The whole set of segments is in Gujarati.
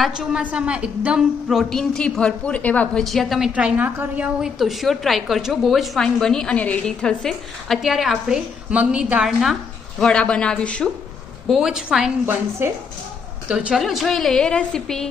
આ ચોમાસામાં એકદમ પ્રોટીનથી ભરપૂર એવા ભજીયા તમે ટ્રાય ના કર્યા હોય તો શ્યોર ટ્રાય કરજો. બહુ જ ફાઇન બની અને રેડી થશે. અત્યારે આપણે મગની દાળના વડા બનાવીશું. બહુ જ ફાઇન બનશે. તો ચલો જોઈ લઈએ રેસીપી.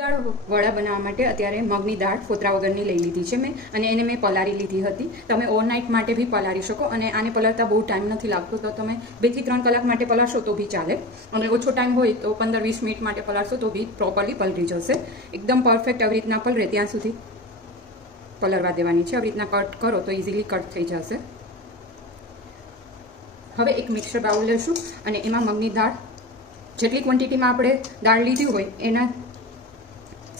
દાળ વડા બનાવવા માટે અત્યારે મગની દાળ ફોતરા વગરની લઈ લીધી છે મેં, અને એને મેં પલાળી લીધી હતી. તમે ઓવરનાઇટ માટે બી પલાળી શકો, અને આને પલાળતા બહુ ટાઈમ નથી લાગતો, તો તમે 2 થી 3 કલાક માટે પલાળશો તો બી ચાલે, અને ઓછો ટાઈમ હોય તો 15-20 મિનિટ માટે પલાળશો તો બી પ્રોપરલી પલળી જશે. એકદમ પરફેક્ટ આવી રીતના પલળે ત્યાં સુધી પલળવા દેવાની છે. આવી રીતના કટ કરો તો ઇઝીલી કટ થઈ જશે. હવે એક મિક્સર બાઉલ લેશું અને એમાં મગની દાળ જેટલી ક્વોન્ટિટીમાં આપણે દાળ લીધી હોય એના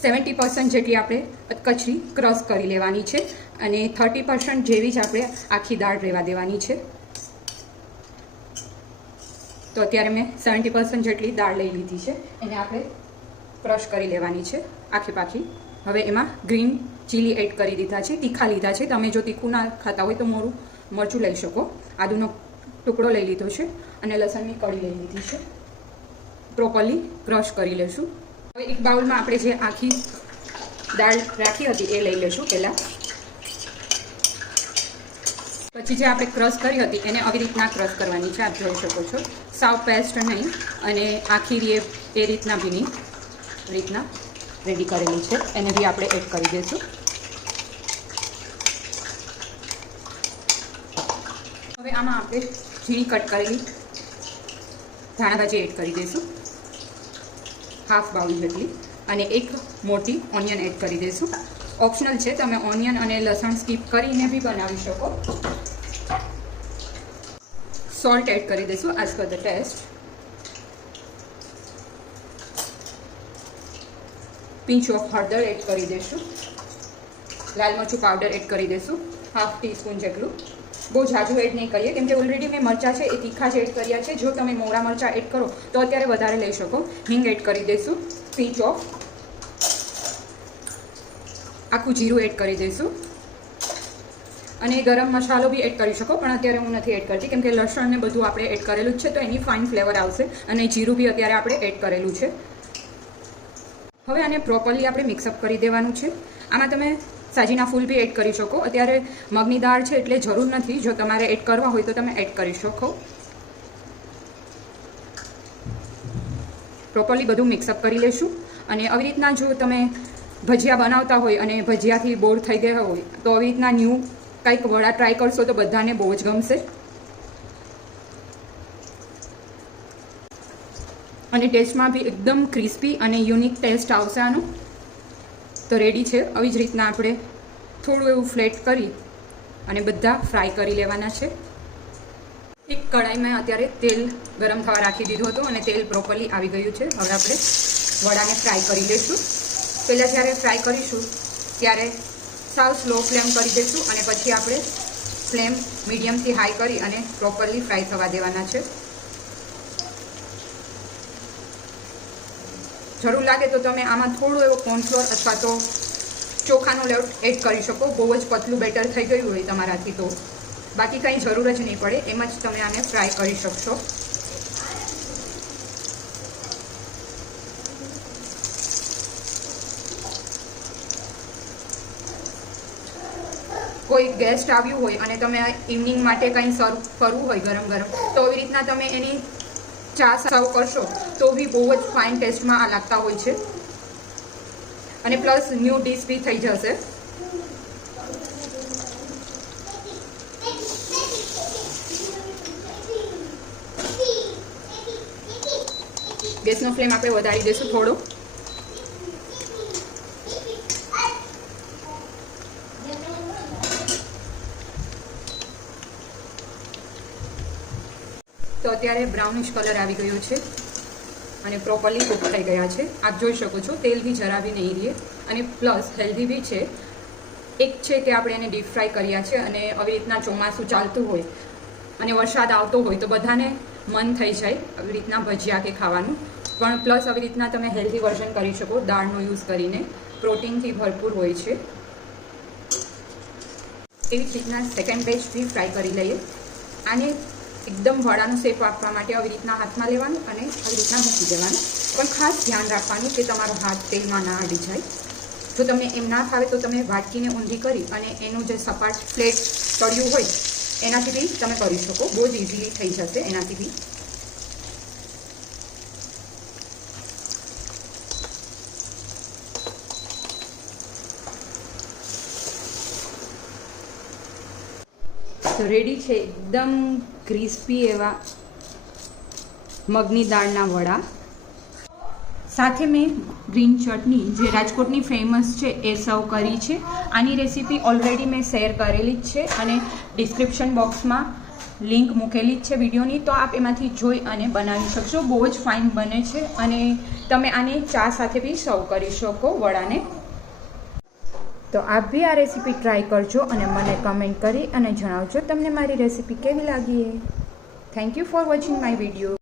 70% જેટલી આપણે કચરી ક્રશ કરી લેવાની છે, અને 30% જેવી જ આપણે આખી દાળ રહેવા દેવાની છે. તો અત્યારે મેં 70% જેટલી દાળ લઈ લીધી છે, એને આપણે ક્રશ કરી લેવાની છે આખી પાખી. હવે એમાં ગ્રીન ચીલી એડ કરી દીધા છે, તીખા લીધા છે. તમે જો તીખું ના ખાતા હોય તો મોરું મરચું લઈ શકો. આદુનો ટુકડો લઈ લીધો છે અને લસણની કળી લઈ લીધી છે. પ્રોપરલી ક્રશ કરી લેશું. હવે એક બાઉલમાં આપણે જે આખી દાળ રાખી હતી એ લઈ લઈશું પહેલાં. પછી જે આપણે ક્રશ કરી હતી એને આવી રીતના ક્રશ કરવાની છે. આપ જોઈ શકો છો, સાવ પેસ્ટ નહીં અને આખી એ રીતના બી નહીં, રીતના રેડી કરેલી છે. એને બી આપણે એડ કરી દઈશું. હવે આમાં આપણે ઝીણી કટ કરેલી ધાણા ભાજી એડ કરી દઈશું, હાફ બાઉલ જેટલી, અને એક મોટી ઓનિયન એડ કરી દઈશું. ઓપ્શનલ છે, તમે ઓનિયન અને લસણ સ્કીપ કરીને બી બનાવી શકો. સોલ્ટ એડ કરી દઈશું as per the taste. Pinch of હળદર એડ કરી દઈશું. લાલ મરચું પાવડર એડ કરી દઈશું, હાફ ટીસ્પૂન જેટલું. બહુ ઝાઝું એડ નહીં કરીએ, કેમ કે ઓલરેડી મેં મરચાં છે એ તીખા જ એડ કર્યા છે. જો તમે મોરા મરચાં એડ કરો તો અત્યારે વધારે લઈ શકો. હિંગ એડ કરી દઈશું, પિંચ ઓફ. આખું જીરું એડ કરી દઈશું, અને ગરમ મસાલો બી એડ કરી શકો, પણ અત્યારે હું નથી એડ કરતી, કેમ કે લસણ ને બધું આપણે એડ કરેલું જ છે, તો એની ફાઇન ફ્લેવર આવશે. અને જીરું બી અત્યારે આપણે એડ કરેલું છે. હવે આને પ્રોપરલી આપણે મિક્સઅપ કરી દેવાનું છે. આમાં તમે સાજીના ફૂલ બી એડ કરી શકો. અત્યારે મગની દાળ છે એટલે જરૂર નથી. જો તમારે એડ કરવા હોય તો તમે એડ કરી શકો. પ્રોપરલી બધું મિક્સઅપ કરી લઈશું. અને આવી રીતના જો તમે ભજીયા બનાવતા હોય અને ભજીયાથી બોર થઈ ગયા હોય તો આવી રીતના ન્યૂ કંઈક વડા ટ્રાય કરશો તો બધાને બહુ જ ગમશે. અને ટેસ્ટમાં બી એકદમ ક્રિસ્પી અને યુનિક ટેસ્ટ આવશે આનો. તો રેડી છે. આવી જ રીતના આપણે થોડું એવું ફ્લેટ કરી અને બધા ફ્રાય કરી લેવાના છે. એક કઢાઈમાં અત્યારે તેલ ગરમ થવા રાખી દીધું હતું અને તેલ પ્રોપરલી આવી ગયું છે. હવે આપણે વડાને ફ્રાય કરી દઈશું. પહેલાં જ્યારે ફ્રાય કરીશું ત્યારે સાવ સ્લો ફ્લેમ કરી દઈશું, અને પછી આપણે ફ્લેમ મીડિયમથી હાઈ કરી અને પ્રોપરલી ફ્રાય થવા દેવાના છે. જરૂર લાગે તો તમે આમાં થોડું એવો કોર્નફ્લોર અથવા તો ચોખાનો લોટ એડ કરી શકો. બહુ જ પતલું બેટર થઈ ગયું હોય તમારાથી તો બાકી કંઈ જરૂર જ નહીં પડે, એમ જ તમે આને ફ્રાય કરી શકશો. કોઈ ગેસ્ટ આવ્યું હોય અને તમે ઇવનિંગ માટે કંઈ સર્વ કરવું હોય ગરમ ગરમ, તો આવી રીતના તમે એની ચા સર્વ કરશો તો બી બહુ જ ફાઇન ટેસ્ટમાં આ લાગતા હોય છે. અને પ્લસ ન્યૂ ડીશ બી થઈ જશે. ગેસનો ફ્લેમ આપણે વધારી દઈશું થોડો. તો અત્યારે બ્રાઉનિશ કલર આવી ગયો છે અને પ્રોપરલી કૂક થઈ ગયા છે. આપ જોઈ શકો છો તેલ બી જરા બી નહીં રહે, અને પ્લસ હેલ્ધી બી છે. એક છે કે આપણે એને ડીપ ફ્રાય કર્યા છે, અને આવી રીતના ચોમાસું ચાલતું હોય અને વરસાદ આવતો હોય તો બધાને મન થઈ જાય આવી રીતના ભજીયા કે ખાવાનું. પણ પ્લસ આવી રીતના તમે હેલ્ધી વર્ઝન કરી શકો દાળનો યુઝ કરીને. પ્રોટીનથી ભરપૂર હોય છે. એવી જ રીતના સેકન્ડ બેચ બી ફ્રાય કરી લઈએ. આને એકદમ વડાનો શેપ આપવા માટે આવી રીતના હાથમાં લેવાનું અને આવી રીતના મૂકી દેવાનું. પણ ખાસ ધ્યાન રાખવાનું કે તમારો હાથ તેલમાં ના અડી જાય. જો તમને એમ ના ફાવે તો તમે વાટકીને ઊંધી કરી અને એનું જે સપાટ ફ્લેટ તળિયું હોય એનાથી બી તમે કરી શકો. બહુ જ ઇઝીલી થઈ જશે એનાથી બી. તો રેડી છે એકદમ ક્રિસ્પી એવા મગની દાળના વડા. સાથે મેં ગ્રીન ચટણી જે રાજકોટની ફેમસ છે એ સર્વ કરી છે. આની રેસીપી ઓલરેડી મેં શેર કરેલી જ છે અને ડિસ્ક્રિપ્શન બોક્સમાં લિંક મૂકેલી જ છે વિડીયોની, તો આપ એમાંથી જોઈ અને બનાવી શકશો. બહુ જ ફાઇન બને છે અને તમે આને ચા સાથે બી સર્વ કરી શકો વડાને. તો આપ બી આ રેસીપી ટ્રાય કરજો અને મને કમેન્ટ કરી અને જણાવજો તમને મારી રેસીપી કેવી લાગી. Thank you for watching my video.